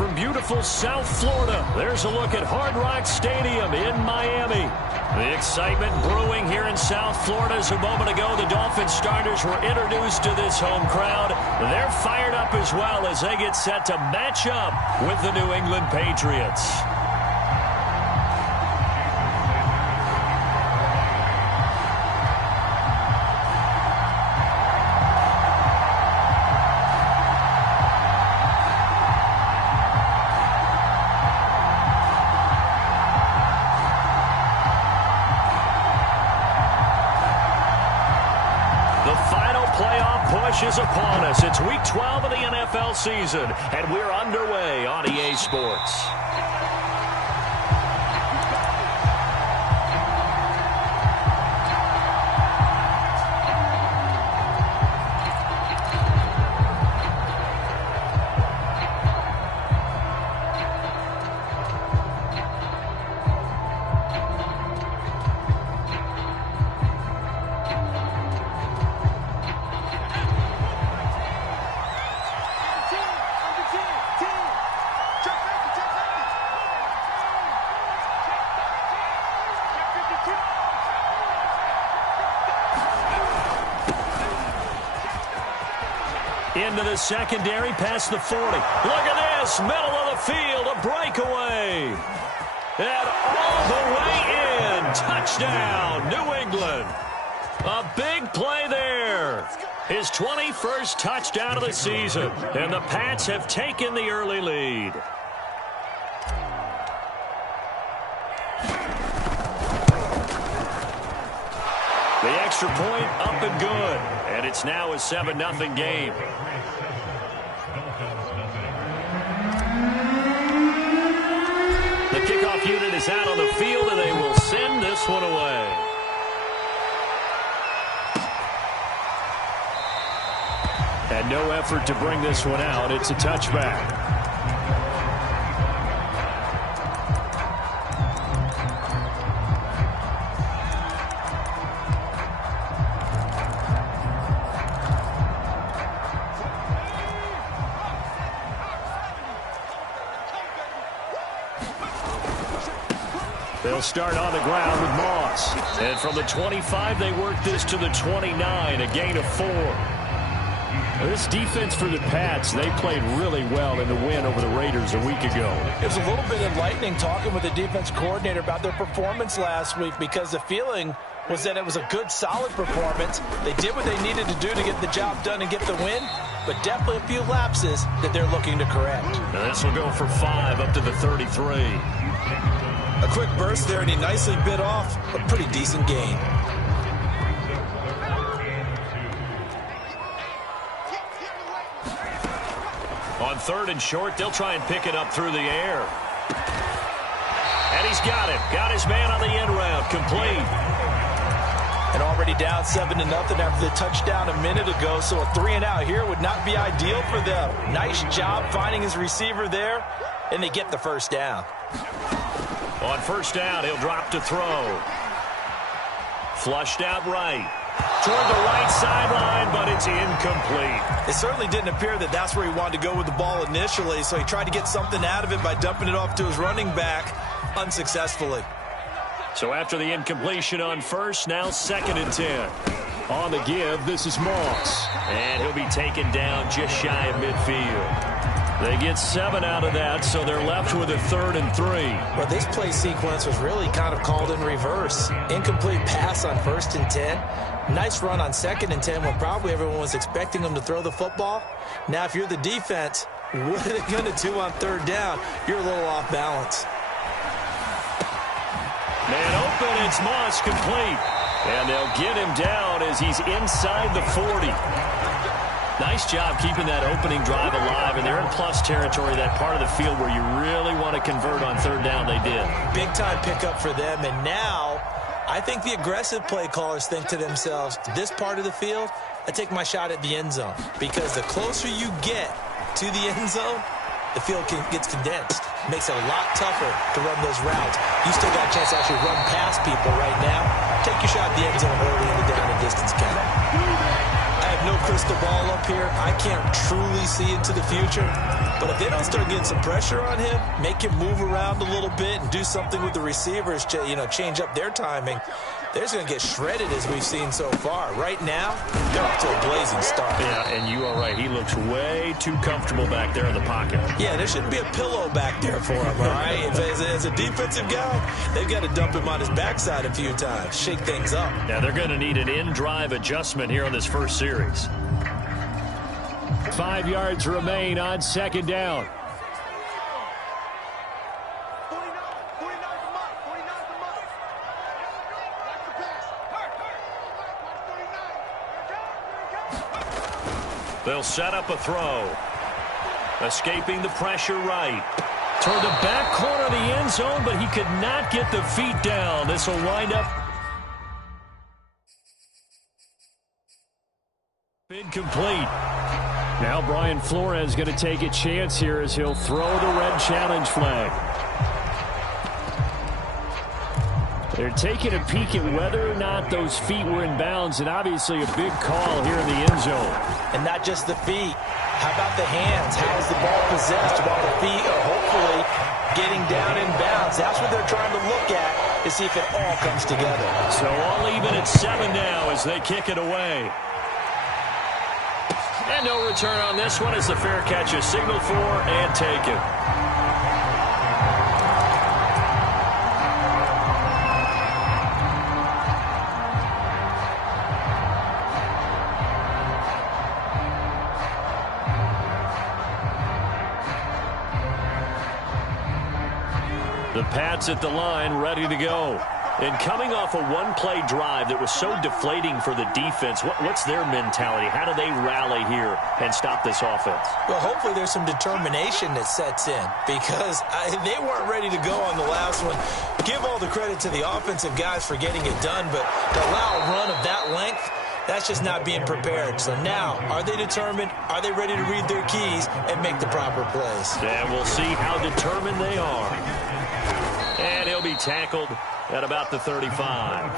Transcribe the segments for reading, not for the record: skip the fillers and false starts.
from beautiful South Florida, there's a look at Hard Rock Stadium in Miami. The excitement brewing here in South Florida as a moment ago the Dolphins starters were introduced to this home crowd. They're fired up as well as they get set to match up with the New England Patriots. Is upon us. It's week 12 of the NFL season, and we're underway on EA Sports. Into the secondary, past the 40. Look at this, middle of the field, a breakaway. And all the way in, touchdown, New England. A big play there. His 21st touchdown of the season, and the Pats have taken the early lead. The extra point up and good, and it's now a 7-0 game. The kickoff unit is out on the field, and they will send this one away. And no effort to bring this one out. It's a touchback. They'll start on the ground with Moss. And from the 25, they work this to the 29, a gain of 4. This defense for the Pats, they played really well in the win over the Raiders a week ago. It was a little bit enlightening talking with the defense coordinator about their performance last week because the feeling was that it was a good, solid performance. They did what they needed to do to get the job done and get the win, but definitely a few lapses that they're looking to correct. Now this will go for 5 up to the 33. A quick burst there, and he nicely bit off a pretty decent gain. On 3rd and short, they'll try and pick it up through the air. And he's got it. Got his man on the end route. Complete. And already down 7-0 after the touchdown a minute ago, so a 3-and-out here would not be ideal for them. Nice job finding his receiver there, and they get the first down. On 1st down, he'll drop to throw. Flushed out right. Toward the right sideline, but it's incomplete. It certainly didn't appear that that's where he wanted to go with the ball initially, so he tried to get something out of it by dumping it off to his running back unsuccessfully. So after the incompletion on 1st, now 2nd and 10. On the give, this is Moss. And he'll be taken down just shy of midfield. They get 7 out of that, so they're left with a 3rd and 3. Well, this play sequence was really kind of called in reverse. Incomplete pass on 1st and 10. Nice run on 2nd and 10 when probably everyone was expecting them to throw the football. Now, if you're the defense, what are they going to do on 3rd down? You're a little off balance. Man open, it's Moss, complete. And they'll get him down as he's inside the 40. Nice job keeping that opening drive alive, and they're in plus territory, that part of the field where you really want to convert on 3rd down. They did. Big-time pickup for them, and now I think the aggressive play callers think to themselves, this part of the field, I take my shot at the end zone, because the closer you get to the end zone, the field gets condensed. Makes it a lot tougher to run those routes. You still got a chance to actually run past people right now. Take your shot at the end zone early in the down and distance count. I have no crystal ball up here. I can't truly see into the future. But if they don't start getting some pressure on him, make him move around a little bit and do something with the receivers to, change up their timing, they're just going to get shredded as we've seen so far. Right now, they're off to a blazing start. Yeah, and you are right. He looks way too comfortable back there in the pocket. Yeah, there shouldn't be a pillow back there for him, all right? As a defensive guy, they've got to dump him on his backside a few times, shake things up. Yeah, they're going to need an in-drive adjustment here on this first series. 5 yards remain on second down. They'll set up a throw. Escaping the pressure right. Toward the back corner of the end zone, but he could not get the feet down. This will wind up incomplete. Now Brian Flores is going to take a chance here as he'll throw the red challenge flag. They're taking a peek at whether or not those feet were in bounds, and obviously a big call here in the end zone. And not just the feet. How about the hands? How is the ball possessed while the feet are hopefully getting down in bounds? That's what they're trying to look at to see if it all comes together. So all even at 7 now as they kick it away. And no return on this one as the fair catch is signaled for and taken. The Pats at the line, ready to go. And coming off a one-play drive that was so deflating for the defense, what's their mentality? How do they rally here and stop this offense? Well, hopefully there's some determination that sets in because they weren't ready to go on the last one. Give all the credit to the offensive guys for getting it done, but to allow a run of that length, that's just not being prepared. So now, are they determined? Are they ready to read their keys and make the proper plays? And we'll see how determined they are. And he'll be tackled at about the 35.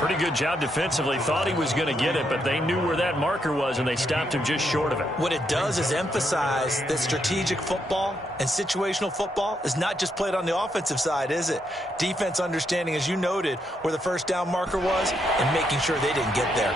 Pretty good job defensively. Thought he was going to get it, but they knew where that marker was, and they stopped him just short of it. What it does is emphasize that strategic football and situational football is not just played on the offensive side, is it? Defense understanding, as you noted, where the first down marker was and making sure they didn't get there.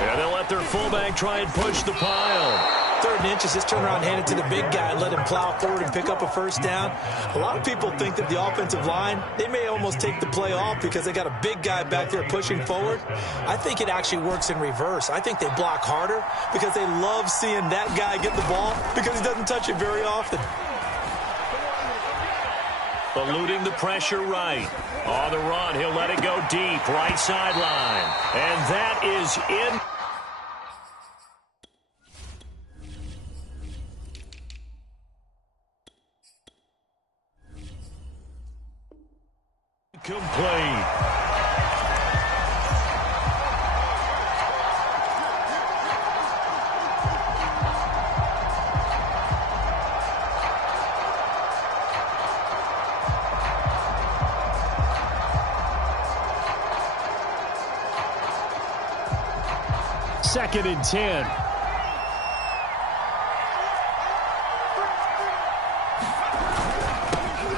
Yeah, they'll let their fullback try and push the pile. 3rd and inches, just turn around, hand it to the big guy, and let him plow forward and pick up a first down. A lot of people think that the offensive line, they may almost take the play off because they got a big guy back there pushing forward. I think it actually works in reverse. I think they block harder because they love seeing that guy get the ball because he doesn't touch it very often. Eluding the pressure right. On the run, he'll let it go deep, right sideline. And that is in. Complete. Second and 10.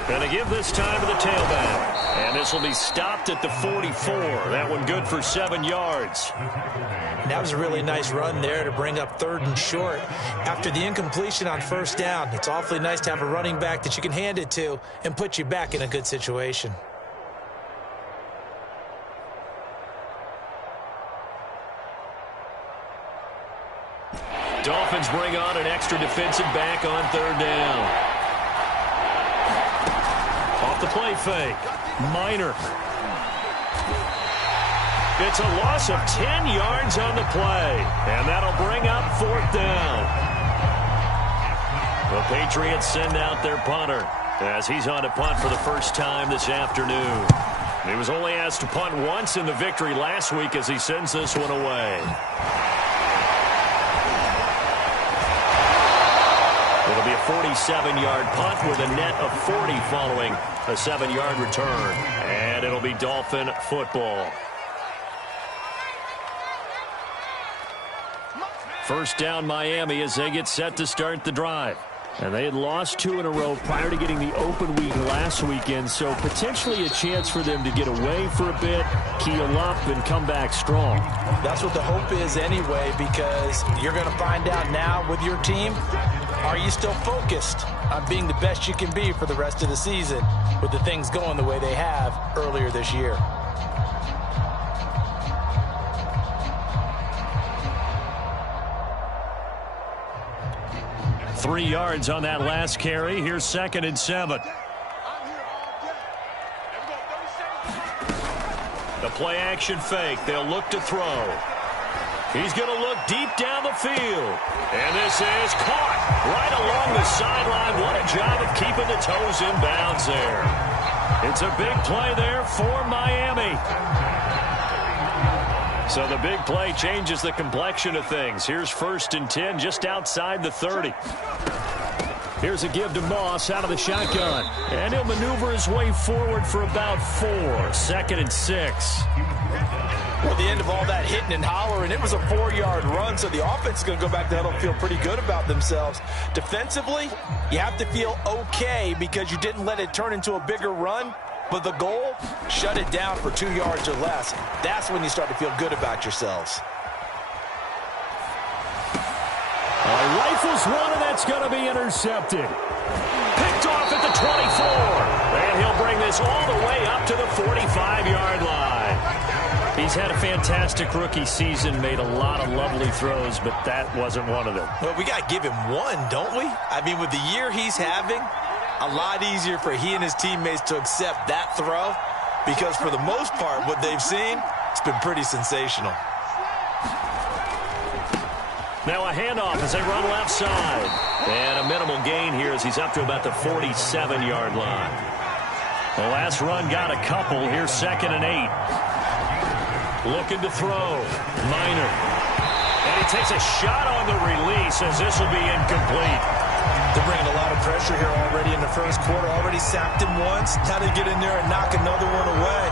Going to give this time to the tailback. And this will be stopped at the 44. That one good for 7 yards. And that was a really nice run there to bring up 3rd and short. After the incompletion on first down, it's awfully nice to have a running back that you can hand it to and put you back in a good situation. Dolphins bring on an extra defensive back on 3rd down. Off the play fake. Minor. It's a loss of 10 yards on the play. And that'll bring up 4th down. The Patriots send out their punter as he's on to punt for the first time this afternoon. He was only asked to punt once in the victory last week as he sends this one away. It'll be a 47-yard punt with a net of 40 following a 7-yard return. And it'll be Dolphin football. First down Miami as they get set to start the drive. And they had lost 2 in a row prior to getting the open week last weekend, so potentially a chance for them to get away for a bit, keel up, and come back strong. That's what the hope is anyway, because you're going to find out now with your team, are you still focused on being the best you can be for the rest of the season with the things going the way they have earlier this year? 3 yards on that last carry. Here's 2nd and 7. The play action fake. They'll look to throw. He's going to look deep down the field. And this is caught right along the sideline. What a job of keeping the toes in bounds there. It's a big play there for Miami. So the big play changes the complexion of things. Here's 1st and 10 just outside the 30. Here's a give to Moss out of the shotgun. And he'll maneuver his way forward for about 4. 2nd and 6. Well, the end of all that hitting and hollering, it was a 4-yard run, so the offense is going to go back to huddle and feel pretty good about themselves. Defensively, you have to feel okay because you didn't let it turn into a bigger run. But the goal, shut it down for 2 yards or less. That's when you start to feel good about yourselves. Rifles one, and that's going to be intercepted. Picked off at the 24. And he'll bring this all the way up to the 45-yard line. He's had a fantastic rookie season, made a lot of lovely throws, but that wasn't one of them. Well, we got to give him one, don't we? I mean, with the year he's having, a lot easier for he and his teammates to accept that throw because for the most part, what they've seen, it's been pretty sensational. Now a handoff as they run left side. And a minimal gain here as he's up to about the 47-yard line. The last run got a couple. Here's 2nd and 8. Looking to throw. Minor. And he takes a shot on the release as this will be incomplete. They're bringing a lot of pressure here already in the first quarter. Already sacked him once. Now they get in there and knock another one away.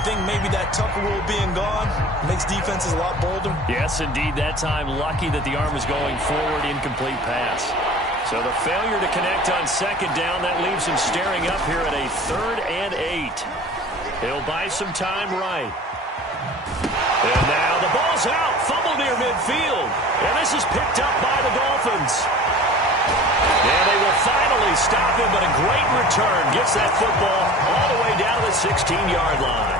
You think maybe that Tucker rule being gone makes defenses a lot bolder? Yes, indeed. That time, lucky that the arm is going forward, incomplete pass. So the failure to connect on 2nd down, that leaves him staring up here at a 3rd and 8. He'll buy some time right. And now the ball's out. Fumble near midfield. And this is picked up by the Dolphins. And they will finally stop him, but a great return gets that football all the way down to the 16-yard line.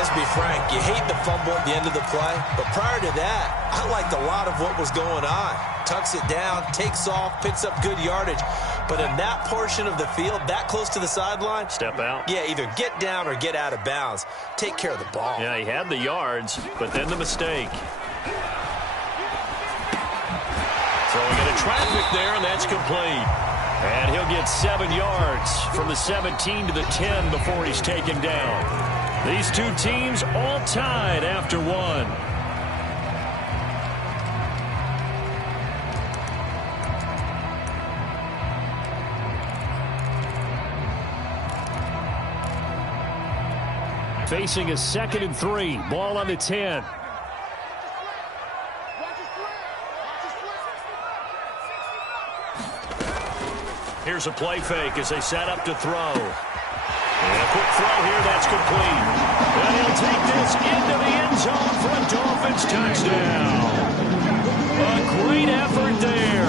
Let's be frank, you hate the fumble at the end of the play, but prior to that, I liked a lot of what was going on. Tucks it down, takes off, picks up good yardage. But in that portion of the field, that close to the sideline, step out. Yeah, either get down or get out of bounds. Take care of the ball. Yeah, he had the yards, but then the mistake. Throwing into traffic there, and that's complete. And he'll get 7 yards from the 17 to the 10 before he's taken down. These two teams all tied after 1. Facing a 2nd and 3. Ball on the 10. Here's a play fake as they set up to throw. And a quick throw here, that's complete. And he'll take this into the end zone for a Dolphins touchdown. A great effort there.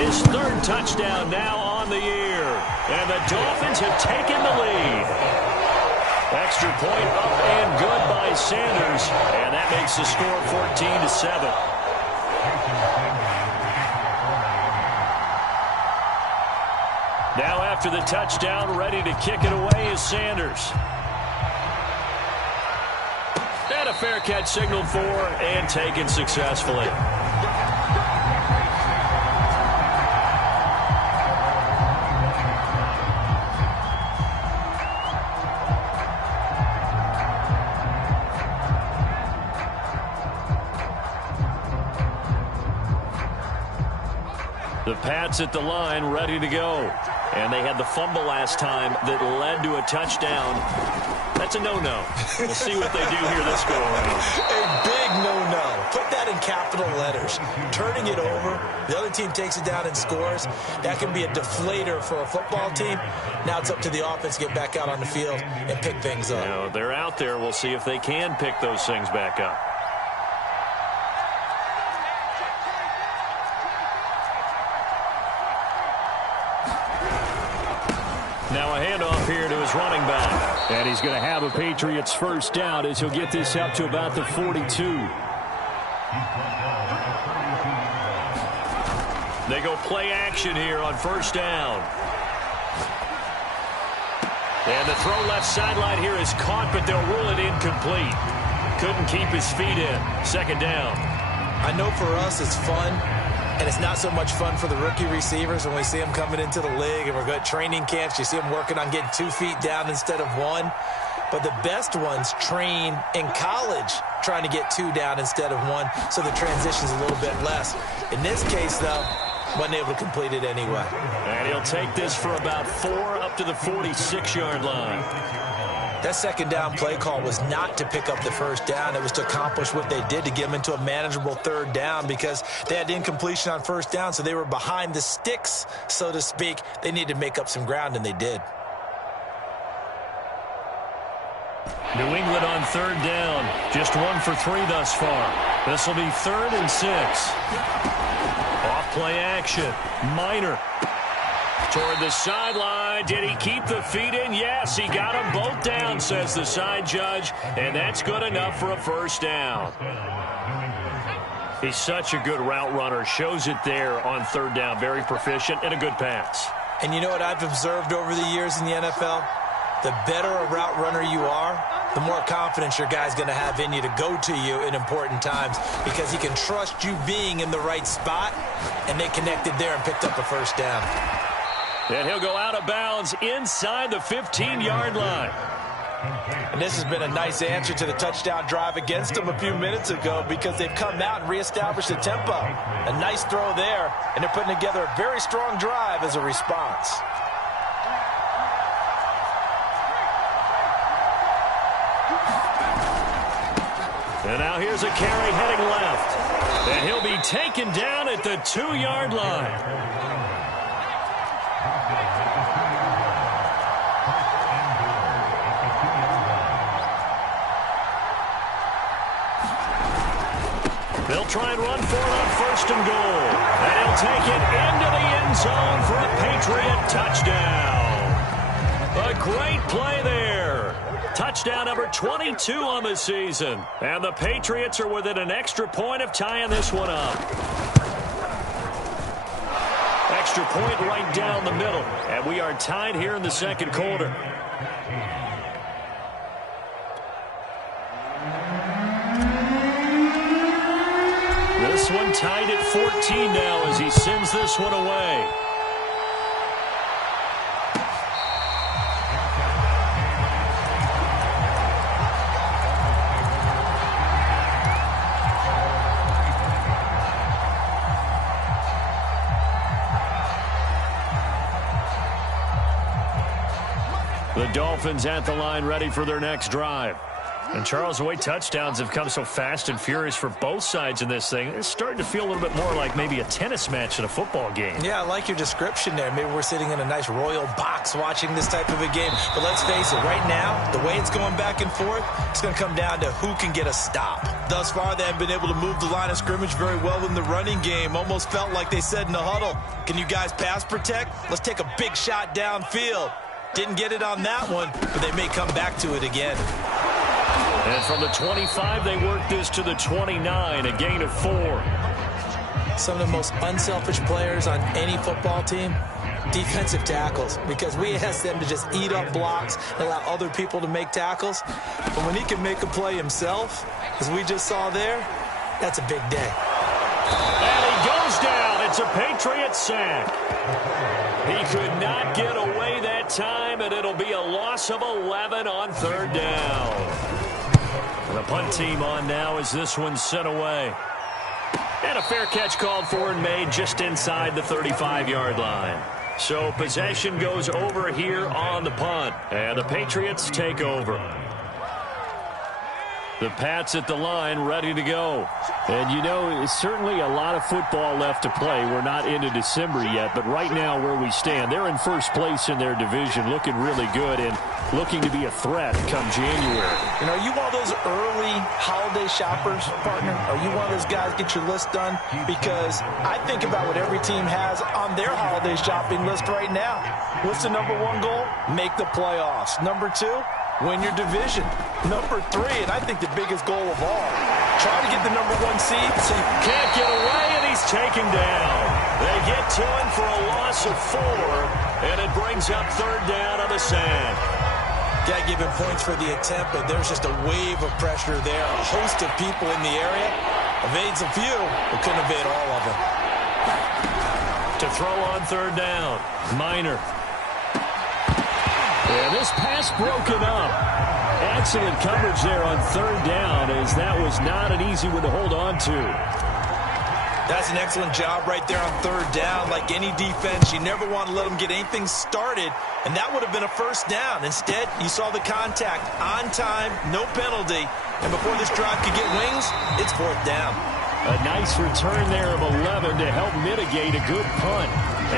His 3rd touchdown now on the year. And the Dolphins have taken the lead. Extra point up and good by Sanders. And that makes the score 14-7. Now after the touchdown, ready to kick it away is Sanders. And a fair catch signaled for and taken successfully. The Pats at the line, ready to go. And they had the fumble last time that led to a touchdown. That's a no-no. We'll see what they do here this go-around. A big no-no. Put that in capital letters. Turning it over, the other team takes it down and scores. That can be a deflator for a football team. Now it's up to the offense to get back out on the field and pick things up. Now, they're out there. We'll see if they can pick those things back up. Now a handoff here to his running back. And he's going to have a Patriots first down as he'll get this up to about the 42. They go play action here on first down. And the throw left sideline here is caught, but they'll rule it incomplete. Couldn't keep his feet in. Second down. I know for us it's fun. And it's not so much fun for the rookie receivers when we see them coming into the league and we're going to training camps. You see them working on getting 2 feet down instead of 1. But the best ones train in college trying to get 2 down instead of 1, so the transition's a little bit less. In this case, though, wasn't able to complete it anyway. And he'll take this for about 4 up to the 46-yard line. That second down play call was not to pick up the first down. It was to accomplish what they did, to get them into a manageable third down, because they had incompletion on first down, so they were behind the sticks, so to speak. They needed to make up some ground, and they did. New England on third down. Just 1 for 3 thus far. This will be 3rd and 6. Off play action. Minor. Toward the sideline. Did he keep the feet in? Yes, he got them both down, says the side judge. And that's good enough for a first down. He's such a good route runner. Shows it there on third down. Very proficient and a good pass. And you know what I've observed over the years in the NFL? The better a route runner you are, the more confidence your guy's going to have in you to go to you in important times, because he can trust you being in the right spot, and they connected there and picked up a first down. And he'll go out of bounds inside the 15-yard line. And this has been a nice answer to the touchdown drive against them a few minutes ago, because they've come out and reestablished the tempo. A nice throw there, and they're putting together a very strong drive as a response. And now here's a carry heading left. And he'll be taken down at the 2-yard line. They'll try and run for it on 1st and goal. And he'll take it into the end zone for a Patriot touchdown. A great play there. Touchdown number 22 on the season. And the Patriots are within an extra point of tying this one up. Extra point right down the middle. And we are tied here in the second quarter. This one tied at 14 now as he sends this one away. The Dolphins at the line, ready for their next drive. And, Charles, the way touchdowns have come so fast and furious for both sides in this thing, it's starting to feel a little bit more like maybe a tennis match in a football game. Yeah, I like your description there. Maybe we're sitting in a nice royal box watching this type of a game. But let's face it, right now, the way it's going back and forth, it's going to come down to who can get a stop. Thus far, they have been able to move the line of scrimmage very well in the running game. Almost felt like they said in the huddle, can you guys pass protect? Let's take a big shot downfield. Didn't get it on that one, but they may come back to it again. And from the 25, they work this to the 29, a gain of 4. Some of the most unselfish players on any football team, defensive tackles, because we ask them to just eat up blocks and allow other people to make tackles. But when he can make a play himself, as we just saw there, that's a big day. And he goes down. It's a Patriot sack. He could not get away that time, and it'll be a loss of 11 on third down. And the punt team on now as this one's sent away. And a fair catch called for and made just inside the 35-yard line. So possession goes over here on the punt. And the Patriots take over. The Pats at the line, ready to go. And, you know, certainly a lot of football left to play. We're not into December yet, but right now where we stand, they're in first place in their division, looking really good and looking to be a threat come January. You know, are you one of those early holiday shoppers, partner? Are you one of those guys get your list done? Because I think about what every team has on their holiday shopping list right now. What's the number one goal? Make the playoffs. Number two, win your division. Number three, and I think the biggest goal of all, try to get the number one seed. So you can't get away, and he's taken down. They get to him for a loss of 4, and it brings up third down on the sand. Got to give him points for the attempt, but there's just a wave of pressure there. A host of people in the area. Evades a few, but couldn't evade all of them. To throw on third down, Minor. Yeah, this pass broken up. Excellent coverage there on third down, as that was not an easy one to hold on to. That's an excellent job right there on third down. Like any defense, you never want to let them get anything started, and that would have been a first down. Instead, you saw the contact on time, no penalty, and before this drive could get wings, it's fourth down. A nice return there of 11 to help mitigate a good punt.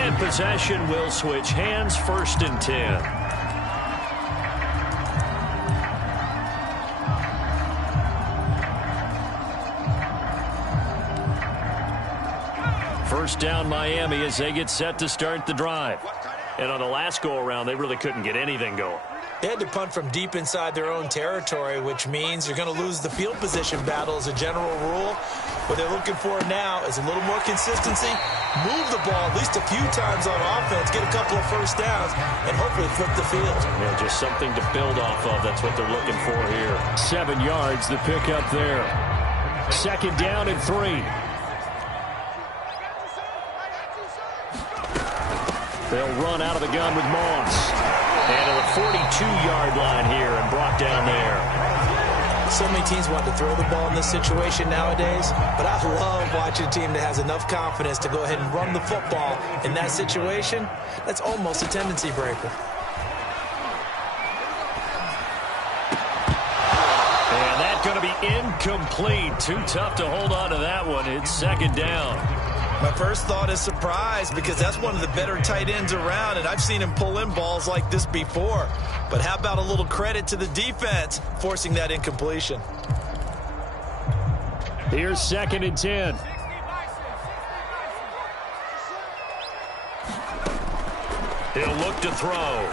And possession will switch hands, 1st and 10. First down Miami as they get set to start the drive. And on the last go-around, they really couldn't get anything going. They had to punt from deep inside their own territory, which means you're going to lose the field position battle as a general rule. What they're looking for now is a little more consistency, move the ball at least a few times on offense, get a couple of first downs, and hopefully flip the field. Yeah, just something to build off of. That's what they're looking for here. 7 yards, the pickup there. 2nd down and 3. They'll run out of the gun with Moss. And to the 42-yard line here and brought down there. So many teams want to throw the ball in this situation nowadays, but I love watching a team that has enough confidence to go ahead and run the football in that situation. That's almost a tendency breaker. And that's going to be incomplete. Too tough to hold on to that one. It's 2nd down. My first thought is surprise, because that's one of the better tight ends around, and I've seen him pull in balls like this before. But how about a little credit to the defense forcing that incompletion? Here's 2nd and 10. He'll look to throw.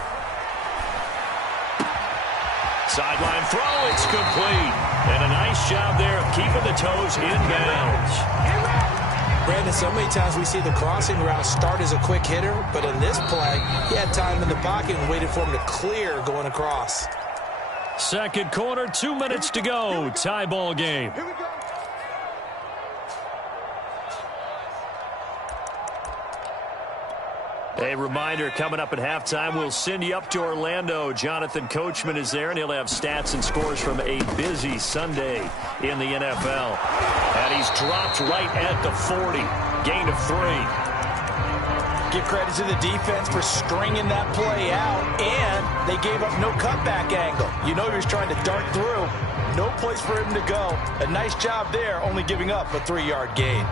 Sideline throw, it's complete. And a nice job there of keeping the toes inbounds. Brandon, so many times we see the crossing route start as a quick hitter, but in this play, he had time in the pocket and waited for him to clear going across. Second quarter, 2 minutes to go. Tie ball game. A reminder, coming up at halftime, we'll send you up to Orlando. Jonathan Coachman is there, and he'll have stats and scores from a busy Sunday in the NFL. And he's dropped right at the 40. Gain of 3. Give credit to the defense for stringing that play out, and they gave up no cutback angle. You know he was trying to dart through. No place for him to go. A nice job there, only giving up a 3-yard gain.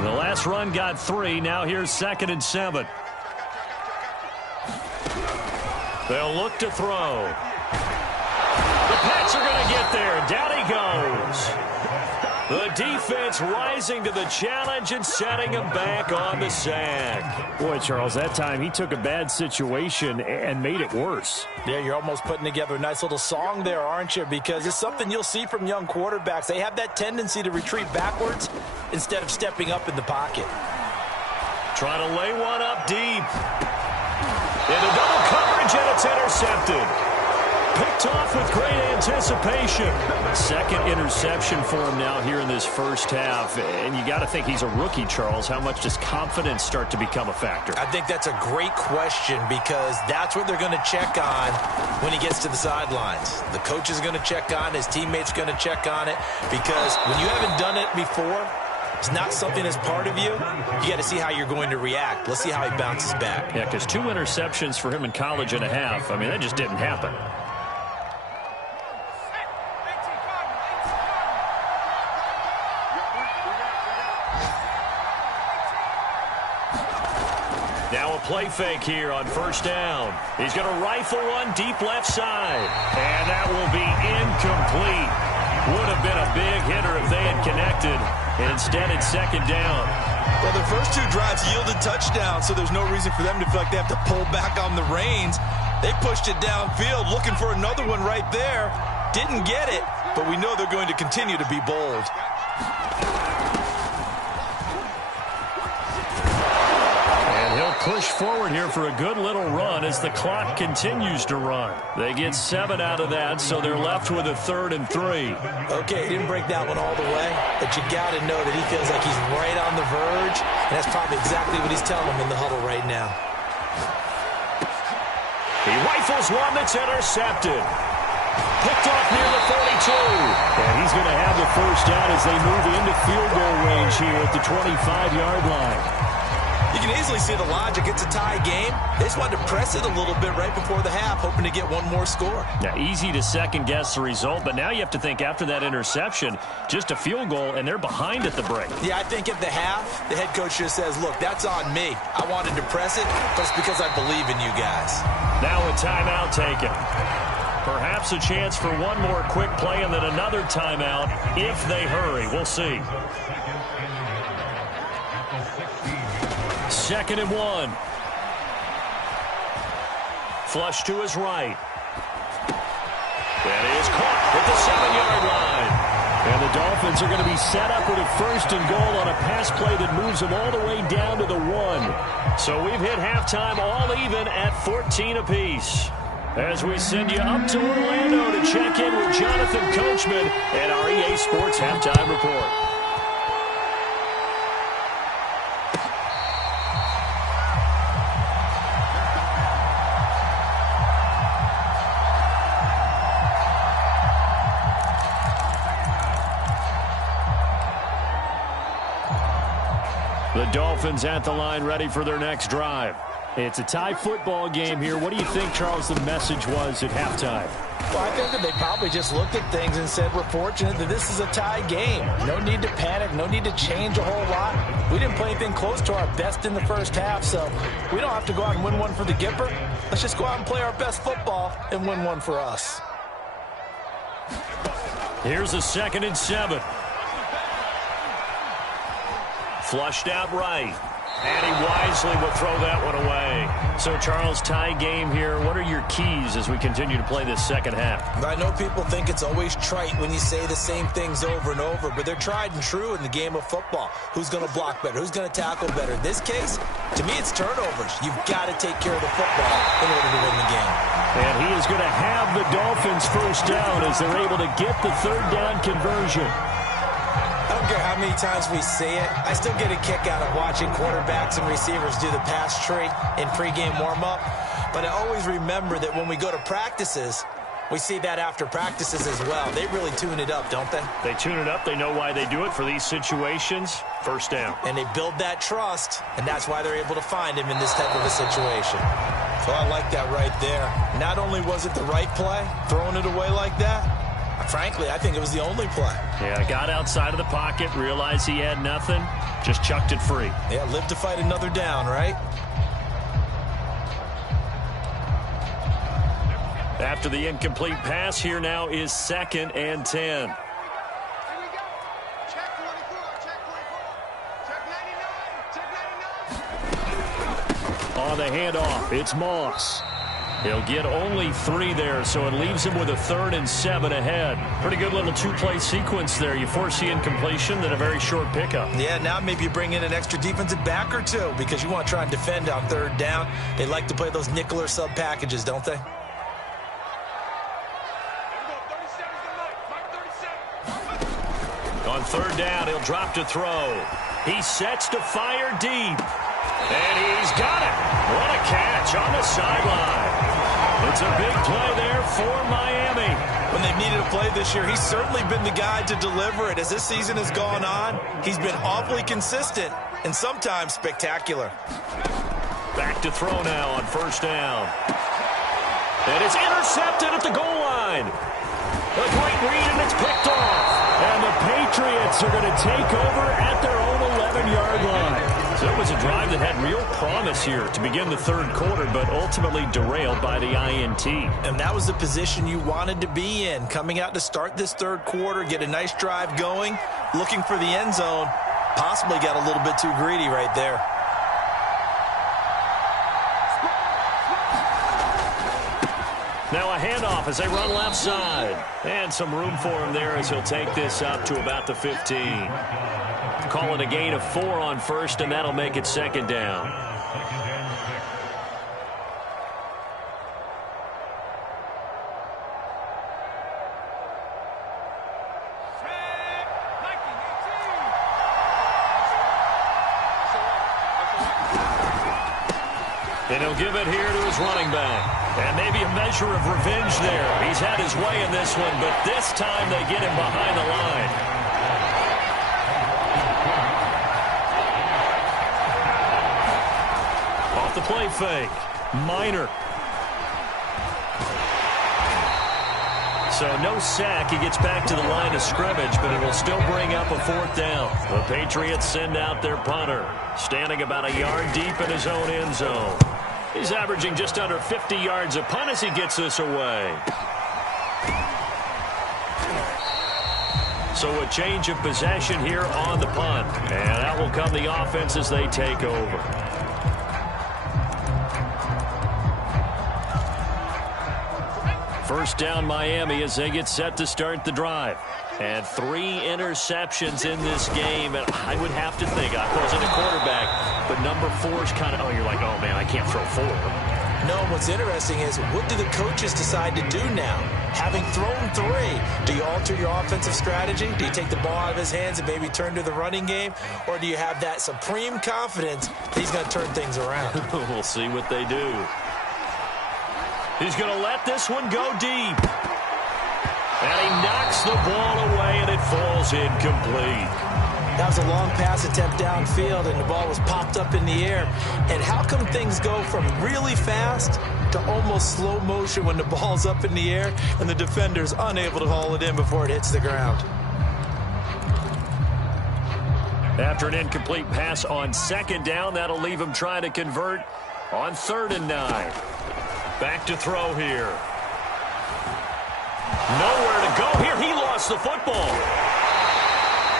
The last run got 3. Now here's 2nd and 7. They'll look to throw. The Pats are going to get there. Down he goes. The defense rising to the challenge and setting him back on the sack. Boy, Charles, that time he took a bad situation and made it worse. Yeah, you're almost putting together a nice little song there, aren't you? Because it's something you'll see from young quarterbacks. They have that tendency to retreat backwards instead of stepping up in the pocket. Trying to lay one up deep. Into double coverage, and it's intercepted. Picked off with great anticipation. Second interception for him now here in this first half. And you got to think he's a rookie, Charles. How much does confidence start to become a factor? I think that's a great question because that's what they're going to check on when he gets to the sidelines. The coach is going to check on, his teammates are going to check on it, because when you haven't done it before, it's not something that's part of you. You got to see how you're going to react. Let's see how he bounces back. Yeah, because 2 interceptions for him in college and a half. I mean, that just didn't happen. Now a play fake here on first down. He's going to rifle one deep left side. And that will be incomplete. Would have been a big hitter if they had connected. Instead, it's second down. Well, their first 2 drives yielded touchdowns, so there's no reason for them to feel like they have to pull back on the reins. They pushed it downfield, looking for another one right there. Didn't get it, but we know they're going to continue to be bold. Push forward here for a good little run as the clock continues to run. They get 7 out of that, so they're left with a 3rd and 3. Okay, he didn't break that one all the way, but you got to know that he feels like he's right on the verge, and that's probably exactly what he's telling them in the huddle right now. He rifles one that's intercepted. Picked off near the 32. And he's going to have the first down as they move into field goal range here at the 25-yard line. You can easily see the logic. It's a tie game. They just wanted to press it a little bit right before the half, hoping to get one more score. Now, easy to second-guess the result, but now you have to think after that interception, just a field goal, and they're behind at the break. Yeah, I think at the half, the head coach just says, look, that's on me. I wanted to press it, but it's because I believe in you guys. Now a timeout taken. Perhaps a chance for one more quick play and then another timeout if they hurry. We'll see. 2nd and 1. Flush to his right. That is caught at the 7-yard line. And the Dolphins are going to be set up with a 1st and goal on a pass play that moves them all the way down to the 1. So we've hit halftime all even at 14 apiece. As we send you up to Orlando to check in with Jonathan Coachman at our EA Sports Halftime Report. The Dolphins at the line, ready for their next drive. It's a tie football game here. What do you think, Charles, the message was at halftime? Well, I think that they probably just looked at things and said, we're fortunate that this is a tie game. No need to panic. No need to change a whole lot. We didn't play anything close to our best in the first half, so we don't have to go out and win one for the Gipper. Let's just go out and play our best football and win one for us. Here's a 2nd and 7. Flushed out right. And he wisely will throw that one away. So, Charles, tie game here. What are your keys as we continue to play this second half? I know people think it's always trite when you say the same things over and over, but they're tried and true in the game of football. Who's going to block better? Who's going to tackle better? In this case, to me, it's turnovers. You've got to take care of the football in order to win the game. And he is going to have the Dolphins first down as they're able to get the 3rd down conversion. I don't care how many times we see it. I still get a kick out of watching quarterbacks and receivers do the pass tree in pregame warm-up. But I always remember that when we go to practices, we see that after practices as well. They really tune it up, don't they? They tune it up. They know why they do it for these situations. First down. And they build that trust, and that's why they're able to find him in this type of a situation. So I like that right there. Not only was it the right play, throwing it away like that, frankly, I think it was the only play. Yeah, got outside of the pocket, realized he had nothing, just chucked it free. Yeah, live to fight another down, right? After the incomplete pass, here now is 2nd and 10. On the handoff, it's Moss. He'll get only 3 there, so it leaves him with a 3rd and 7 ahead. Pretty good little 2-play sequence there. You force the incompletion, then a very short pickup. Yeah, now maybe you bring in an extra defensive back or 2 because you want to try and defend on 3rd down. They like to play those nickel or sub packages, don't they? On third down, he'll drop to throw. He sets to fire deep. And he's got it. What a catch on the sideline. It's a big play there for Miami. When they've needed a play this year, he's certainly been the guy to deliver it. As this season has gone on, he's been awfully consistent and sometimes spectacular. Back to throw now on first down. And it's intercepted at the goal line. A great read, and it's picked off. And the Patriots are going to take over at their own 11-yard line. So it was a drive that had real promise here to begin the third quarter, but ultimately derailed by the INT. And that was the position you wanted to be in, coming out to start this third quarter, get a nice drive going, looking for the end zone. Possibly got a little bit too greedy right there. Now a handoff as they run left side. And some room for him there as he'll take this up to about the 15. Call it a gain of 4 on first, and that'll make it second down. And he'll give it here to his running back. And maybe a measure of revenge there. He's had his way in this one, but this time they get him behind the line. Off the play fake. Minor. So no sack. He gets back to the line of scrimmage, but it will still bring up a fourth down. The Patriots send out their punter, standing about a yard deep in his own end zone. He's averaging just under 50 yards a punt as he gets this away. So a change of possession here on the punt. And out will come the offense as they take over. First down Miami as they get set to start the drive. And 3 interceptions in this game. And I would have to think, I wasn't a quarterback, but number 4 is kind of, you're like, oh, man, I can't throw 4. No, what's interesting is what do the coaches decide to do now? Having thrown 3, do you alter your offensive strategy? Do you take the ball out of his hands and maybe turn to the running game? Or do you have that supreme confidence that he's going to turn things around? We'll see what they do. He's going to let this one go deep. And he knocks the ball away, and it falls incomplete. That was a long pass attempt downfield, and the ball was popped up in the air. And how come things go from really fast to almost slow motion when the ball's up in the air and the defender's unable to haul it in before it hits the ground? After an incomplete pass on second down, that'll leave him trying to convert on 3rd and 9. Back to throw here. Nowhere to go here. He lost the football.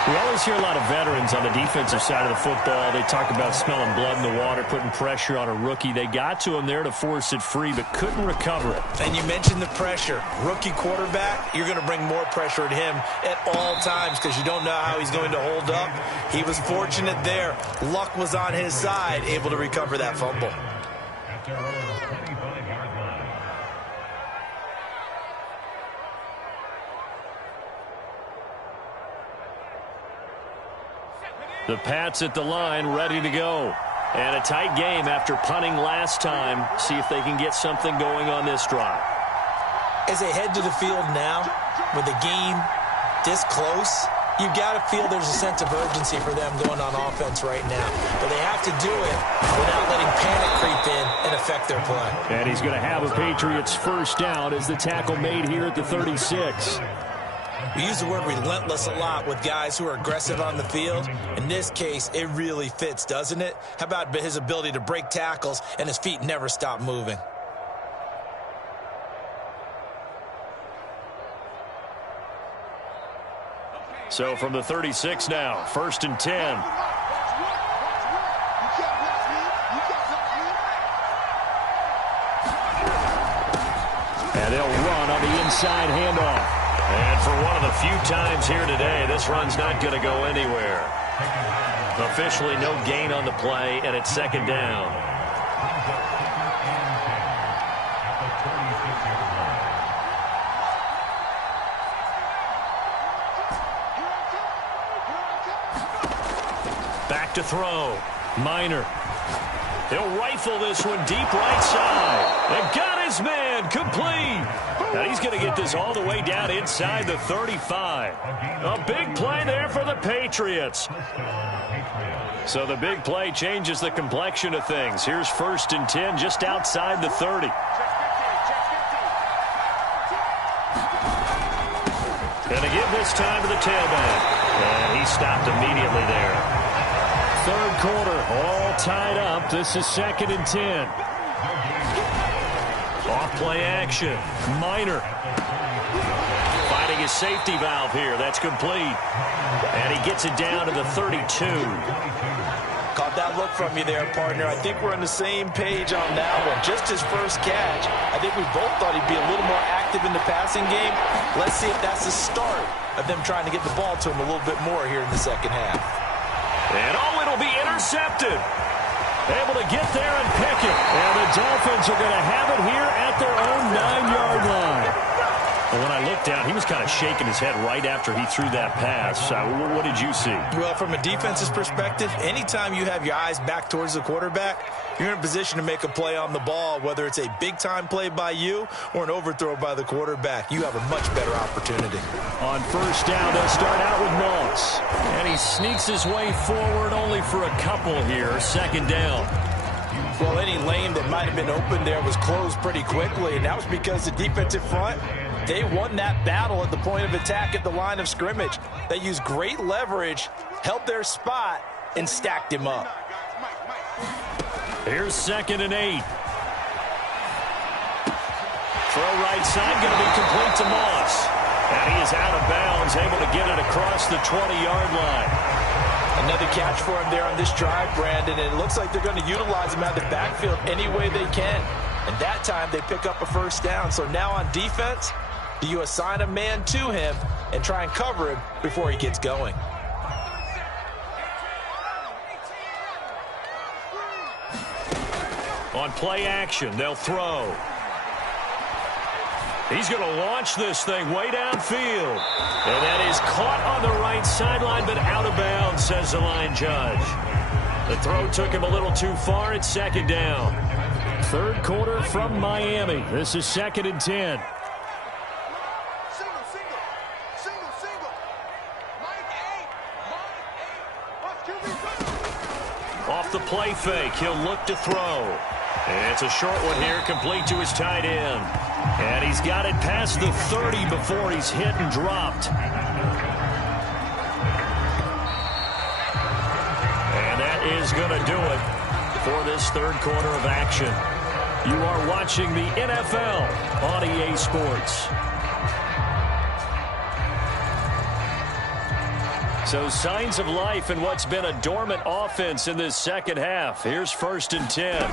We always hear a lot of veterans on the defensive side of the football. They talk about smelling blood in the water, putting pressure on a rookie. They got to him there to force it free, but couldn't recover it. And you mentioned the pressure. Rookie quarterback, you're going to bring more pressure at him at all times because you don't know how he's going to hold up. He was fortunate there. Luck was on his side, able to recover that fumble. The Pats at the line, ready to go. And a tight game after punting last time. See if they can get something going on this drive. As they head to the field now, with the game this close, you've got to feel there's a sense of urgency for them going on offense right now. But they have to do it without letting panic creep in and affect their play. And he's going to have a Patriots first down as the tackle made here at the 36. We use the word relentless a lot with guys who are aggressive on the field. In this case, it really fits, doesn't it? How about his ability to break tackles and his feet never stop moving? So from the 36 now, 1st and 10. And they'll run on the inside handoff. And for one of the few times here today, this run's not going to go anywhere. Officially no gain on the play, and it's 2nd down. Back to throw. Minor. He'll rifle this one deep right side. And got his man complete. And he's going to get this all the way down inside the 35. A big play there for the Patriots. So the big play changes the complexion of things. Here's 1st and 10 just outside the 30. Going to give this time to the tailback. And he stopped immediately there. 3rd quarter, all tied up. This is 2nd and 10. Off play action. Minor. Finding his safety valve here. That's complete. And he gets it down to the 32. Caught that look from you there, partner. I think we're on the same page on that one. Just his first catch. I think we both thought he'd be a little more active in the passing game. Let's see if that's the start of them trying to get the ball to him a little bit more here in the second half. And it'll be intercepted. Able to get there and pick it. And the Dolphins are going to have it here at their own 9-yard line. Well, when I looked down, he was kind of shaking his head right after he threw that pass. What did you see? Well, from a defense's perspective, anytime you have your eyes back towards the quarterback, you're in a position to make a play on the ball, whether it's a big-time play by you or an overthrow by the quarterback. You have a much better opportunity. On 1st down, they'll start out with Moss. And he sneaks his way forward only for a couple here. 2nd down. Well, any lane that might have been open there was closed pretty quickly, and that was because the defensive front, they won that battle at the point of attack at the line of scrimmage. They used great leverage, held their spot, and stacked him up. Here's 2nd and 8. Throw right side, going to be complete to Moss. And he is out of bounds, able to get it across the 20-yard line. Another catch for him there on this drive, Brandon, and it looks like they're going to utilize him out of the backfield any way they can. And that time they pick up a 1st down. So now on defense, do you assign a man to him and try and cover him before he gets going? On play action, they'll throw. He's going to launch this thing way downfield. And that is caught on the right sideline, but out of bounds, says the line judge. The throw took him a little too far. It's 2nd down. 3rd quarter from Miami. This is 2nd and 10. Off the play fake, he'll look to throw. And it's a short one here, complete to his tight end. And he's got it past the 30 before he's hit and dropped. And that is going to do it for this 3rd quarter of action. You are watching the NFL on EA Sports. So signs of life in what's been a dormant offense in this second half. Here's 1st and 10.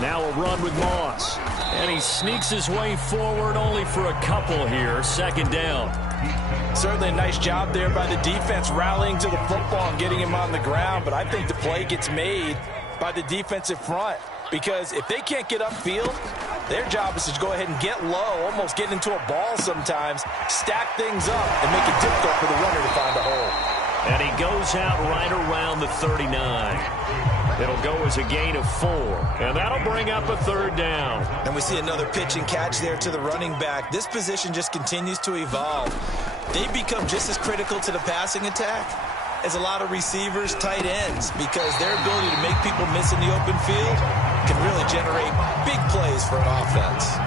Now a run with Moss. And he sneaks his way forward only for a couple here. 2nd down. Certainly a nice job there by the defense rallying to the football and getting him on the ground. But I think the play gets made by the defensive front. Because if they can't get upfield, their job is to go ahead and get low, almost get into a ball sometimes, stack things up, and make it difficult for the runner to find a hole. And he goes out right around the 39. It'll go as a gain of 4. And that'll bring up a 3rd down. And we see another pitch and catch there to the running back. This position just continues to evolve. They become just as critical to the passing attack as a lot of receivers, tight ends, because their ability to make people miss in the open field can really generate big plays for an offense.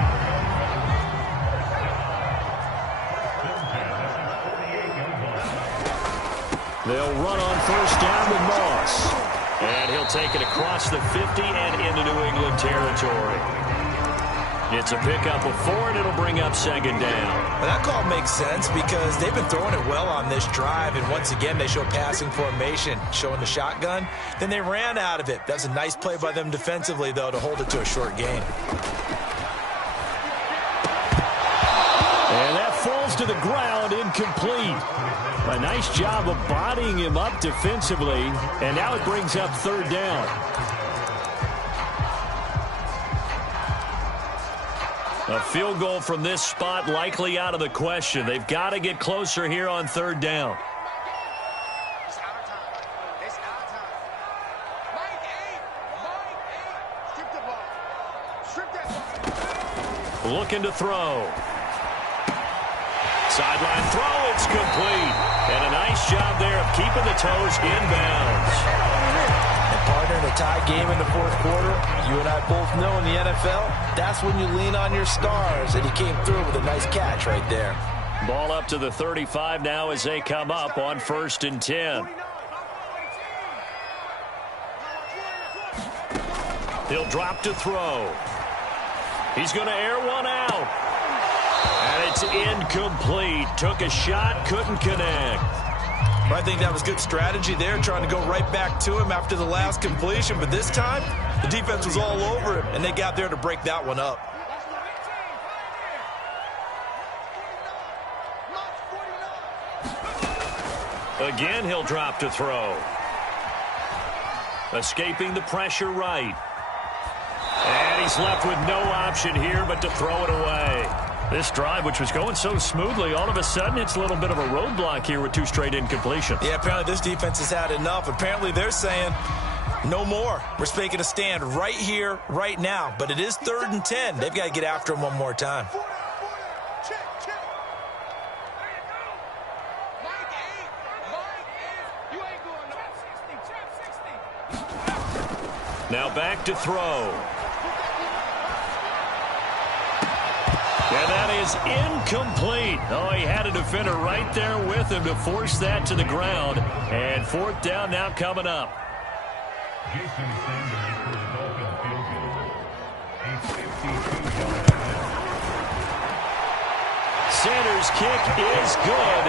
They'll run on 1st down with Moss. And he'll take it across the 50 and into New England territory. It's a pickup of 4, and it'll bring up 2nd down. Well, that call makes sense because they've been throwing it well on this drive, and once again, they show passing formation, showing the shotgun. Then they ran out of it. That's a nice play by them defensively, though, to hold it to a short gain. And that falls to the ground, incomplete. A nice job of bodying him up defensively, and now it brings up 3rd down. A field goal from this spot likely out of the question. They've got to get closer here on 3rd down. looking to throw. Sideline throw, it's complete. And a nice job there of keeping the toes inbounds. And partner, in a tie game in the fourth quarter, you and I both know in the NFL, that's when you lean on your stars. And he came through with a nice catch right there. Ball up to the 35 now as they come up on 1st and 10. He'll drop to throw. He's going to air one out. And it's incomplete. Took a shot, couldn't connect. I think that was good strategy there, trying to go right back to him after the last completion. But this time, the defense was all over him, and they got there to break that one up. Again, he'll drop to throw. Escaping the pressure right. And he's left with no option here but to throw it away. This drive, which was going so smoothly, all of a sudden it's a little bit of a roadblock here with 2 straight incompletions. Yeah, apparently this defense has had enough. Apparently they're saying no more. We're making a stand right here, right now. But it is 3rd and 10. They've got to get after him one more time. Now back to throw. And that is incomplete. Oh, he had a defender right there with him to force that to the ground. And 4th down now coming up. Sanders' kick is good.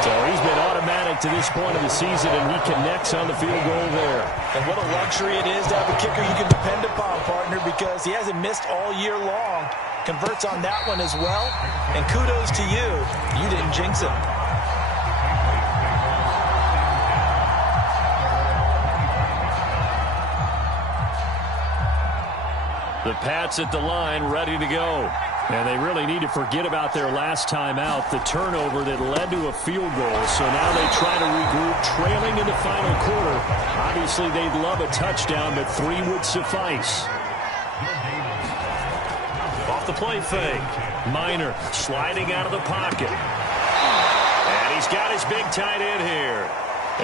So he's been automatic to this point of the season, and he connects on the field goal there. And what a luxury it is to have a kicker you can depend upon, partner, because he hasn't missed all year long. Converts on that one as well. And kudos to you. You didn't jinx him. The Pats at the line, ready to go. And they really need to forget about their last time out, the turnover that led to a field goal. So now they try to regroup, trailing in the final quarter. Obviously, they'd love a touchdown, but 3 would suffice. Off the play fake. Minor sliding out of the pocket. And he's got his big tight end here.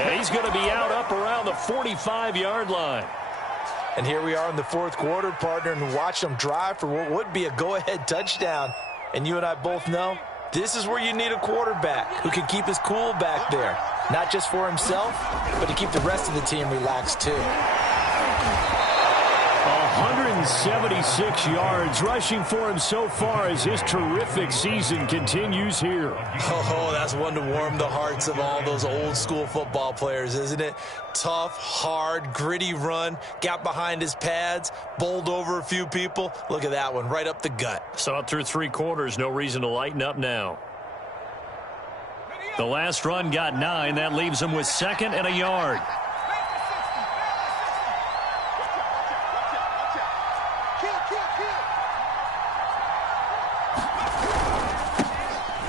And he's going to be out up around the 45-yard line. And here we are in the fourth quarter, partner, and watch them drive for what would be a go-ahead touchdown. And you and I both know this is where you need a quarterback who can keep his cool back there. Not just for himself, but to keep the rest of the team relaxed too. 176 yards rushing for him so far as his terrific season continues here. Oh, that's one to warm the hearts of all those old school football players, isn't it? Tough, hard, gritty run, got behind his pads, bowled over a few people. Look at that one, right up the gut. Saw it through 3 quarters, no reason to lighten up now. The last run got 9. That leaves him with 2nd and a yard.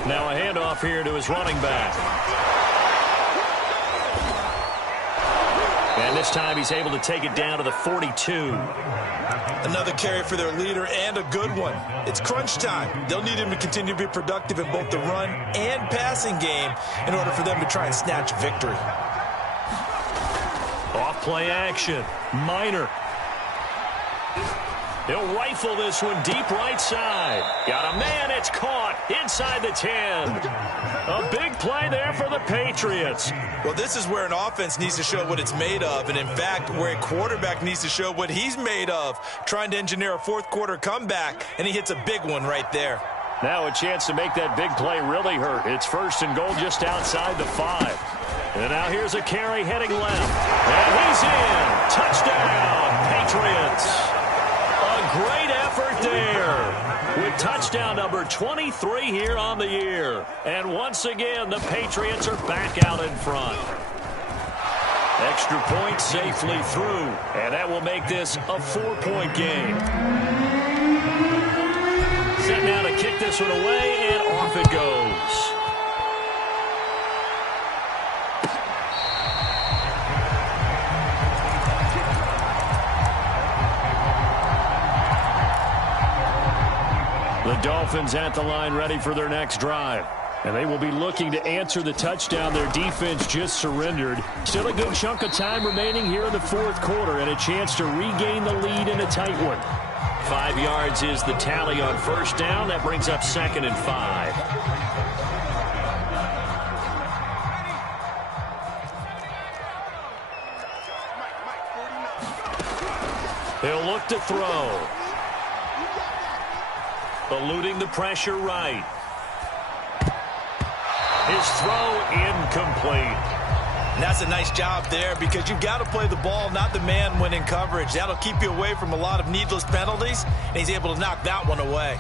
Now a handoff here to his running back. And this time he's able to take it down to the 42. Another carry for their leader and a good one. It's crunch time. They'll need him to continue to be productive in both the run and passing game in order for them to try and snatch victory. Off play action. Minor. He'll rifle this one deep right side. Got a man. It's caught inside the 10. A big play there for the Patriots. Well, this is where an offense needs to show what it's made of. And, in fact, where a quarterback needs to show what he's made of. Trying to engineer a fourth quarter comeback. And he hits a big one right there. Now a chance to make that big play really hurt. It's 1st and goal just outside the 5. And now here's a carry heading left. And he's in. Touchdown, Patriots. Great effort there with touchdown number 23 here on the year. And once again, the Patriots are back out in front. Extra point safely through, and that will make this a 4-point game. Set now to kick this one away, and off it goes. The Dolphins at the line ready for their next drive. And they will be looking to answer the touchdown their defense just surrendered. Still a good chunk of time remaining here in the fourth quarter and a chance to regain the lead in a tight one. 5 yards is the tally on first down. That brings up 2nd and 5. He'll look to throw. Eluding the pressure right. His throw incomplete. And that's a nice job there because you've got to play the ball, not the man when in coverage. That'll keep you away from a lot of needless penalties, and he's able to knock that one away.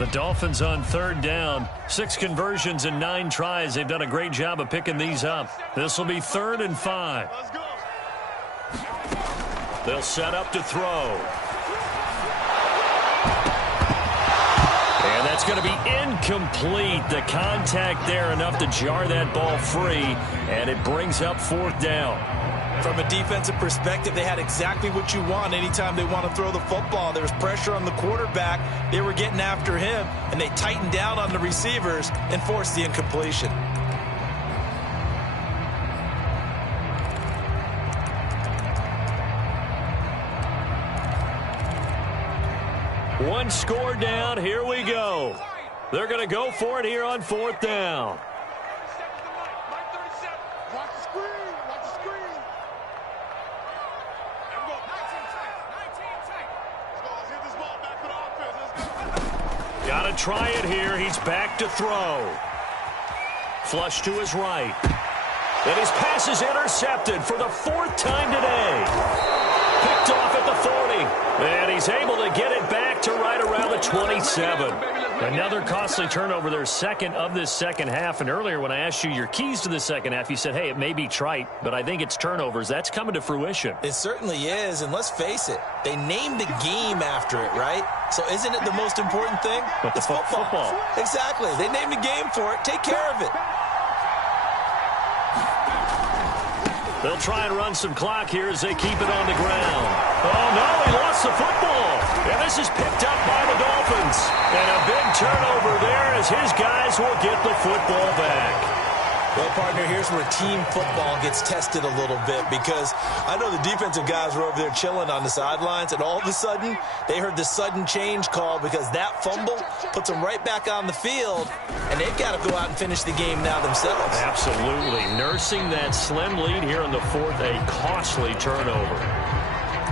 The Dolphins on 3rd down. 6 conversions and 9 tries. They've done a great job of picking these up. This will be 3rd and 5. They'll set up to throw. And that's going to be incomplete. The contact there enough to jar that ball free, and it brings up 4th down. From a defensive perspective, they had exactly what you want anytime they want to throw the football. There was pressure on the quarterback. They were getting after him, and they tightened down on the receivers and forced the incompletion. One score down. Here we go. They're going to go for it here on 4th down. Got to try it here. He's back to throw. Flush to his right. And his pass is intercepted for the 4th time today. Picked off at the 40. And he's able to get it back to right around the 27. Another costly turnover, their 2nd of this second half. And earlier when I asked you your keys to the second half, you said, hey, it may be trite, but I think it's turnovers. That's coming to fruition. It certainly is, and let's face it, they named the game after it, right? So isn't it the most important thing? But it's football. Exactly. They named the game for it. Take care of it. They'll try and run some clock here as they keep it on the ground. Oh, no, he lost the football. And this is picked up by the Dolphins. And a big turnover there as his guys will get the football back. Well, partner, here's where team football gets tested a little bit because I know the defensive guys were over there chilling on the sidelines, and all of a sudden they heard the sudden change call because that fumble puts them right back on the field, and they've got to go out and finish the game now themselves. Absolutely. Nursing that slim lead here in the 4th, a costly turnover.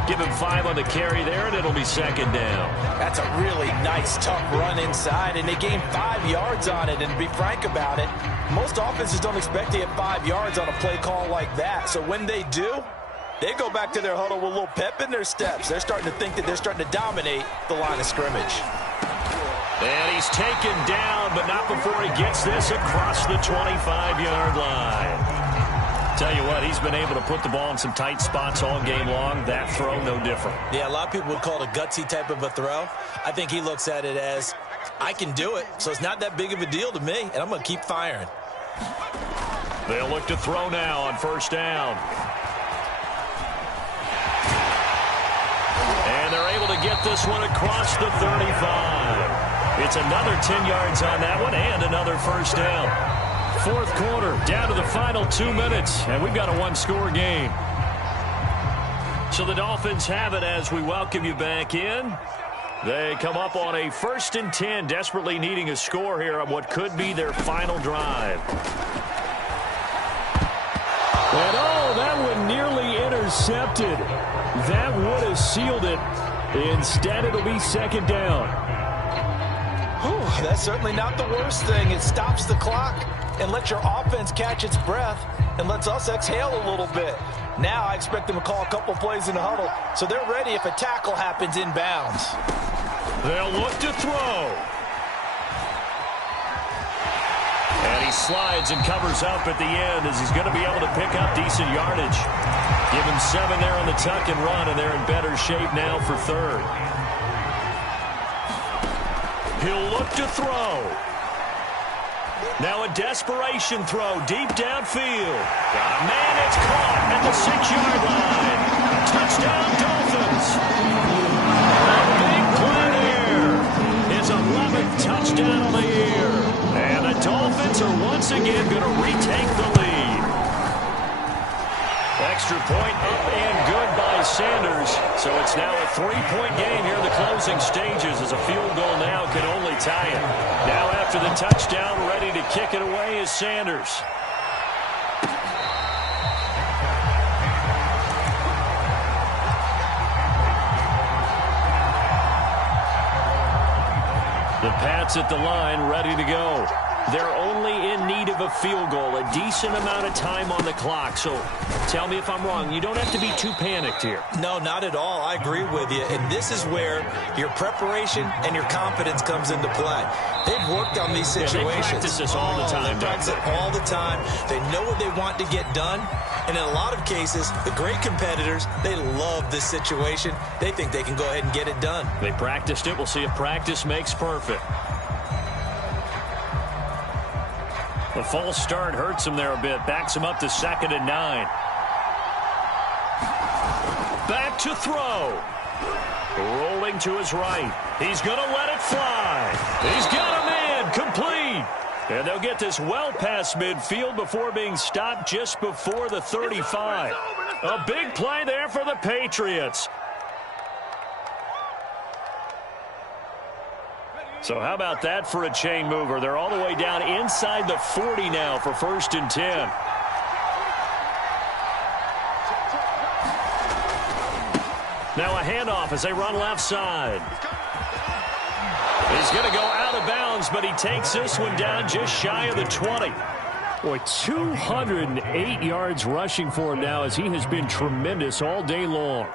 Give him 5 on the carry there, and it'll be 2nd down. That's a really nice, tough run inside, and they gained 5 yards on it. And to be frank about it, most offenses don't expect to get 5 yards on a play call like that. So when they do, they go back to their huddle with a little pep in their steps. They're starting to think that they're starting to dominate the line of scrimmage. And he's taken down, but not before he gets this across the 25-yard line. Tell you what, he's been able to put the ball in some tight spots all game long. That throw, no different. Yeah, a lot of people would call it a gutsy type of a throw. I think he looks at it as, I can do it, so it's not that big of a deal to me, and I'm going to keep firing. They'll look to throw now on 1st down. And they're able to get this one across the 35. It's another 10 yards on that one and another 1st down. 4th quarter, down to the final 2 minutes, and we've got a 1-score game. So the Dolphins have it as we welcome you back in. They come up on a 1st and 10, desperately needing a score here on what could be their final drive. And oh, that one nearly intercepted. That would have sealed it. Instead, it'll be 2nd down. Whew, that's certainly not the worst thing. It stops the clock and lets your offense catch its breath and lets us exhale a little bit. Now I expect them to call a couple plays in the huddle, so they're ready if a tackle happens inbounds. They'll look to throw. And he slides and covers up at the end as he's going to be able to pick up decent yardage. Give him 7 there on the tuck and run, and they're in better shape now for 3rd. He'll look to throw. Now a desperation throw deep downfield. Got a man, it's caught at the 6-yard line. Touchdown, Dolphins. A big play there. His 11th once again going to retake the lead. Extra point up and good by Sanders. So it's now a 3-point game here in the closing stages as a field goal now can only tie it. Now after the touchdown, ready to kick it away is Sanders. The Pats at the line, ready to go. They're only in need of a field goal, a decent amount of time on the clock. So tell me if I'm wrong. You don't have to be too panicked here. No, not at all. I agree with you. And this is where your preparation and your confidence comes into play. They've worked on these situations. They practice this all the time. They practice it all the time. They know what they want to get done. And in a lot of cases, the great competitors, they love this situation. They think they can go ahead and get it done. They practiced it. We'll see if practice makes perfect. The false start hurts him there a bit. Backs him up to 2nd and 9. Back to throw. Rolling to his right. He's going to let it fly. He's got him in. Complete. And they'll get this well past midfield before being stopped just before the 35. A big play there for the Patriots. So how about that for a chain mover? They're all the way down inside the 40 now for 1st and 10. Now a handoff as they run left side. He's going to go out of bounds, but he takes this one down just shy of the 20. Boy, 208 yards rushing for him now as he has been tremendous all day long.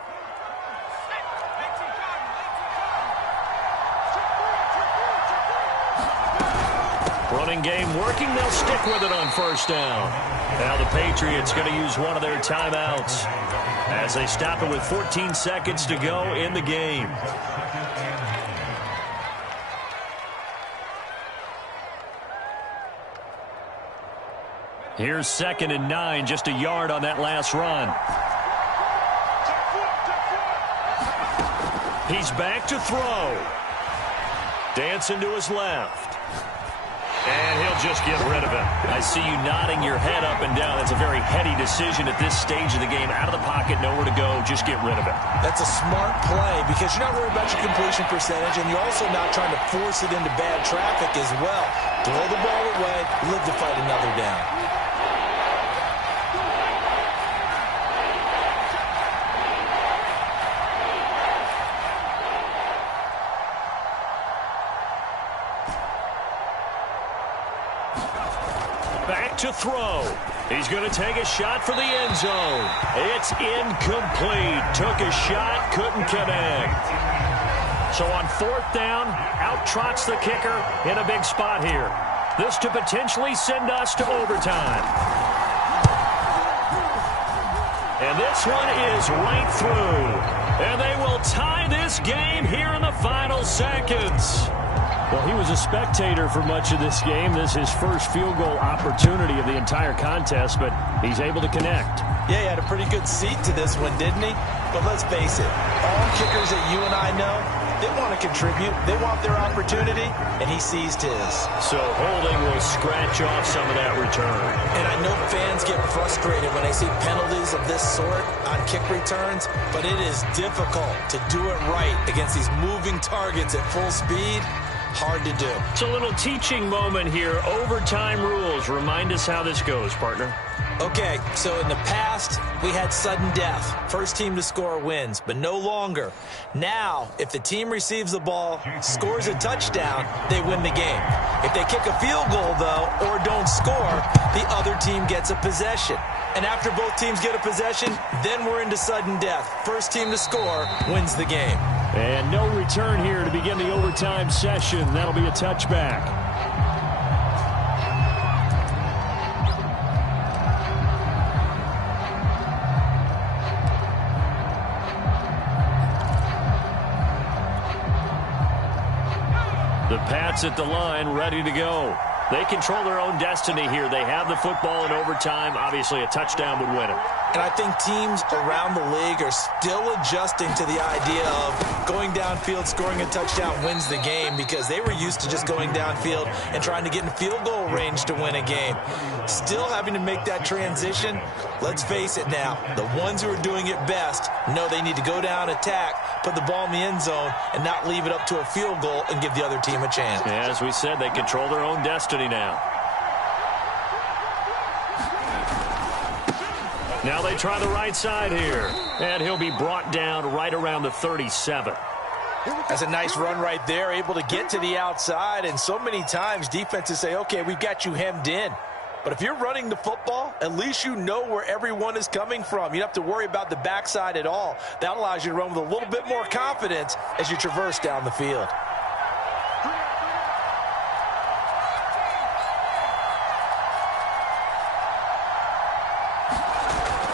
Running game working. They'll stick with it on 1st down. Now the Patriots going to use one of their timeouts as they stop it with 14 seconds to go in the game. Here's 2nd and 9, just a yard on that last run. He's back to throw. Dancing to his left. And he'll just get rid of it. I see you nodding your head up and down. It's a very heady decision at this stage of the game. Out of the pocket, nowhere to go. Just get rid of it. That's a smart play because you're not worried about your completion percentage, and you're also not trying to force it into bad traffic as well. Throw the ball away, live to fight another down. Back to throw. He's going to take a shot for the end zone. It's incomplete. Took a shot, couldn't connect. So on 4th down, out trots the kicker in a big spot here. This to potentially send us to overtime. And this one is right through. And they will tie this game here in the final seconds. Well, he was a spectator for much of this game. This is his first field goal opportunity of the entire contest, but he's able to connect. Yeah, he had a pretty good seat to this one, didn't he? But let's face it, all kickers that you and I know, they want to contribute. They want their opportunity, and he seized his. So holding will scratch off some of that return. And I know fans get frustrated when they see penalties of this sort on kick returns, but it is difficult to do it right against these moving targets at full speed. Hard to do. It's a little teaching moment here. Overtime rules. Remind us how this goes, partner. Okay, so in the past, we had sudden death. First team to score wins, but no longer. Now, if the team receives the ball, scores a touchdown, they win the game. If they kick a field goal, though, or don't score, the other team gets a possession. And after both teams get a possession, then we're into sudden death. First team to score wins the game. And no return here to begin the overtime session. That'll be a touchback. The Pats at the line, ready to go. They control their own destiny here. They have the football in overtime. Obviously, a touchdown would win it. And I think teams around the league are still adjusting to the idea of going downfield, scoring a touchdown wins the game, because they were used to just going downfield and trying to get in field goal range to win a game. Still having to make that transition. Let's face it now, the ones who are doing it best know they need to go down, attack, put the ball in the end zone, and not leave it up to a field goal and give the other team a chance. Yeah, as we said, they control their own destiny now. Now they try the right side here, and he'll be brought down right around the 37. That's a nice run right there, able to get to the outside, and so many times defenses say, okay, we've got you hemmed in. But if you're running the football, at least you know where everyone is coming from. You don't have to worry about the backside at all. That allows you to run with a little bit more confidence as you traverse down the field.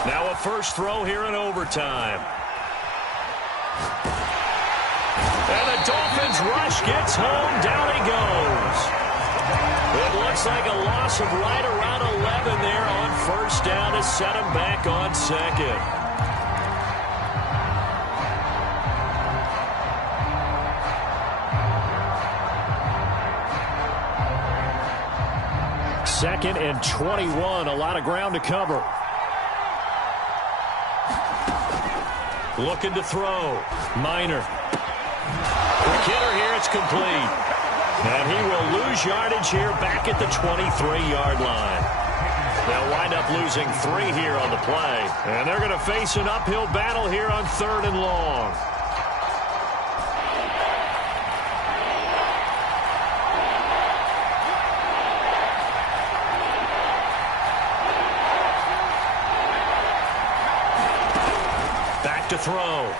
Now a first throw here in overtime. And the Dolphins rush gets home. Down he goes. It looks like a loss of right around 11 there on first down to set him back on second. Second and 21. A lot of ground to cover. Looking to throw. Minor. The kidder here, it's complete. And he will lose yardage here back at the 23-yard line. They'll wind up losing 3 here on the play. And they're going to face an uphill battle here on 3rd and long. Back to throw.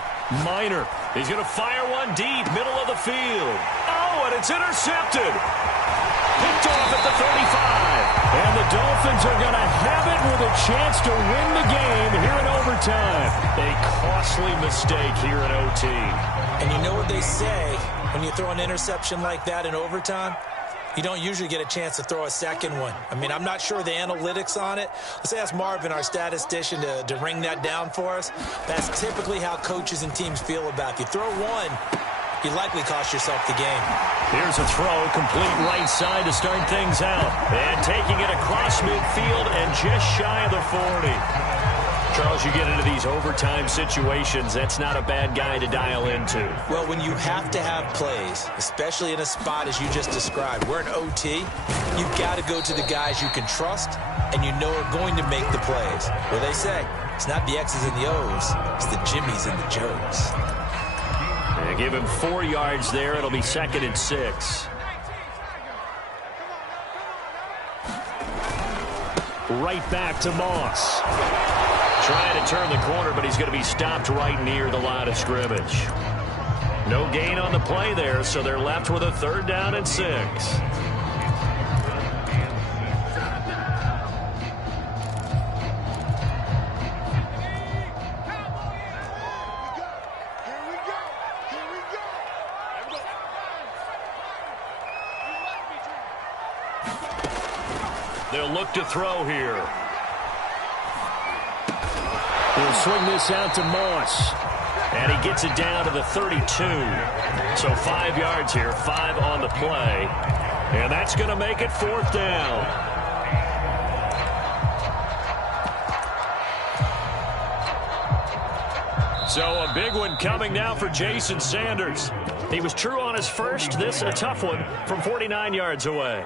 Minor. He's going to fire one deep, middle of the field. Oh, and it's intercepted. Picked off at the 35. And the Dolphins are going to have it with a chance to win the game here in overtime. A costly mistake here in OT. And you know what they say, when you throw an interception like that in overtime, you don't usually get a chance to throw a second one. I mean, I'm not sure the analytics on it. Let's ask Marvin, our statistician, to ring that down for us. That's typically how coaches and teams feel about it. If you throw one, you likely cost yourself the game. Here's a throw, complete right side to start things out. And taking it across midfield and just shy of the 40. Charles, you get into these overtime situations, that's not a bad guy to dial into. Well, when you have to have plays, especially in a spot as you just described, we're in OT, you've got to go to the guys you can trust and you know are going to make the plays. Well, they say, it's not the X's and the O's, it's the Jimmies and the Joes. And give him 4 yards there. It'll be 2nd and 6. Right back to Moss. Trying to turn the corner, but he's going to be stopped right near the line of scrimmage. No gain on the play there, so they're left with a 3rd down and 6. They'll look to throw here. He'll swing this out to Moss. And he gets it down to the 32. So 5 yards here, 5 on the play. And that's going to make it 4th down. So a big one coming now for Jason Sanders. He was true on his first. This a tough one from 49 yards away.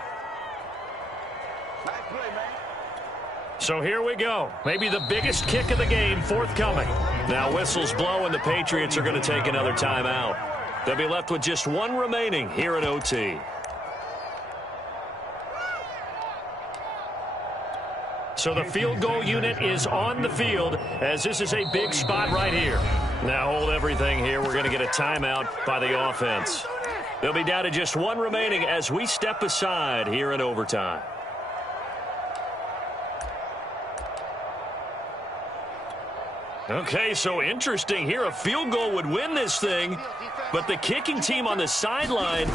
So here we go. Maybe the biggest kick of the game forthcoming. Now whistles blow and the Patriots are going to take another timeout. They'll be left with just 1 remaining here in OT. So the field goal unit is on the field as this is a big spot right here. Now hold everything here. We're going to get a timeout by the offense. They'll be down to just 1 remaining as we step aside here in overtime. Okay, so interesting here. A field goal would win this thing, but the kicking team on the sideline,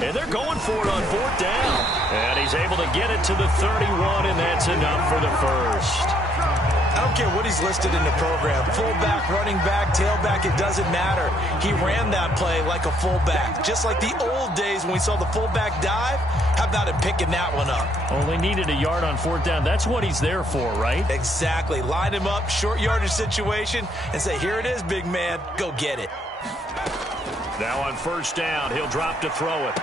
and they're going for it on 4th down. And he's able to get it to the 31, and that's enough for the first. don't care what he's listed in the program. Fullback, running back, tailback, it doesn't matter. He ran that play like a fullback. Just like the old days when we saw the fullback dive. How about him picking that one up? Oh, they needed a yard on fourth down. That's what he's there for, right? Exactly. Line him up, short yardage situation, and say, here it is, big man. Go get it. Now on first down, he'll drop to throw it.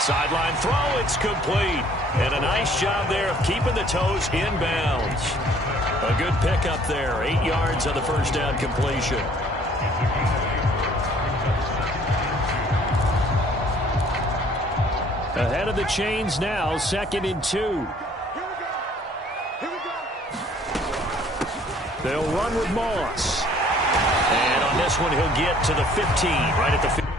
Sideline throw, it's complete. And a nice job there of keeping the toes in bounds. A good pickup there. 8 yards on the first down completion. Ahead of the chains now, 2nd and 2. They'll run with Moss. And on this one, he'll get to the 15, right at the 15.